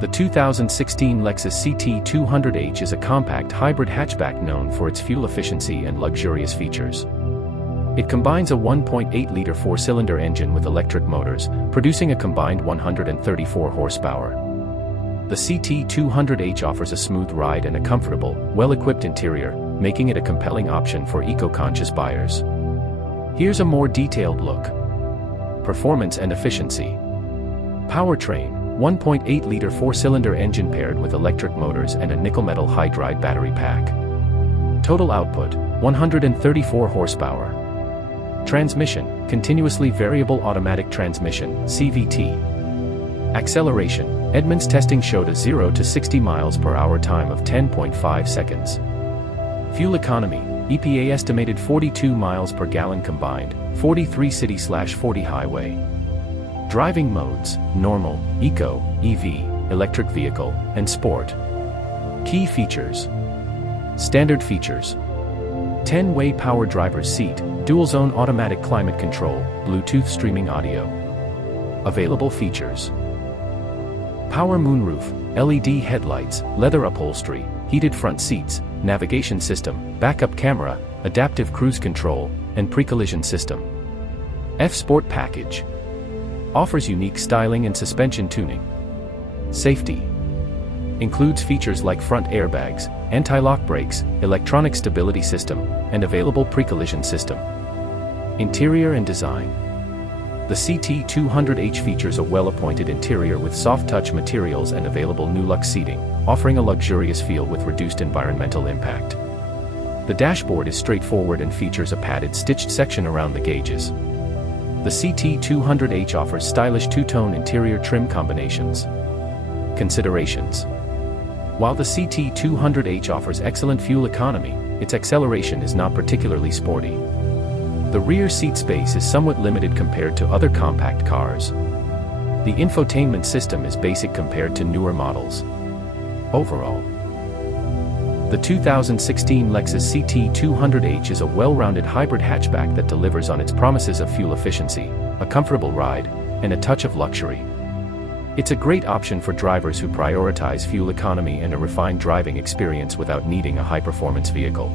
The 2016 Lexus CT200H is a compact hybrid hatchback known for its fuel efficiency and luxurious features. It combines a 1.8-liter four-cylinder engine with electric motors, producing a combined 134 horsepower. The CT200H offers a smooth ride and a comfortable, well-equipped interior, making it a compelling option for eco-conscious buyers. Here's a more detailed look. Performance and efficiency. Powertrain: 1.8-liter four-cylinder engine paired with electric motors and a nickel-metal hydride battery pack. Total output: 134 horsepower. Transmission: continuously variable automatic transmission, CVT. Acceleration: Edmunds testing showed a 0 to 60 miles per hour time of 10.5 seconds. Fuel economy: EPA-estimated 42 miles per gallon combined, 43 city/40 highway. Driving modes: normal, eco, EV, electric vehicle, and sport. Key features. Standard features: 10-way power driver's seat, dual-zone automatic climate control, Bluetooth streaming audio. Available features: power moonroof, LED headlights, leather upholstery, heated front seats, navigation system, backup camera, adaptive cruise control, and pre-collision system. F-Sport package offers unique styling and suspension tuning. Safety includes features like front airbags, anti-lock brakes, electronic stability system, and available pre-collision system. Interior and design. The CT200H features a well-appointed interior with soft-touch materials and available new luxe seating, offering a luxurious feel with reduced environmental impact. The dashboard is straightforward and features a padded stitched section around the gauges. The CT200H offers stylish two-tone interior trim combinations. Considerations. While the CT200H offers excellent fuel economy, its acceleration is not particularly sporty. The rear seat space is somewhat limited compared to other compact cars. The infotainment system is basic compared to newer models. Overall, the 2016 Lexus CT200H is a well-rounded hybrid hatchback that delivers on its promises of fuel efficiency, a comfortable ride, and a touch of luxury. It's a great option for drivers who prioritize fuel economy and a refined driving experience without needing a high-performance vehicle.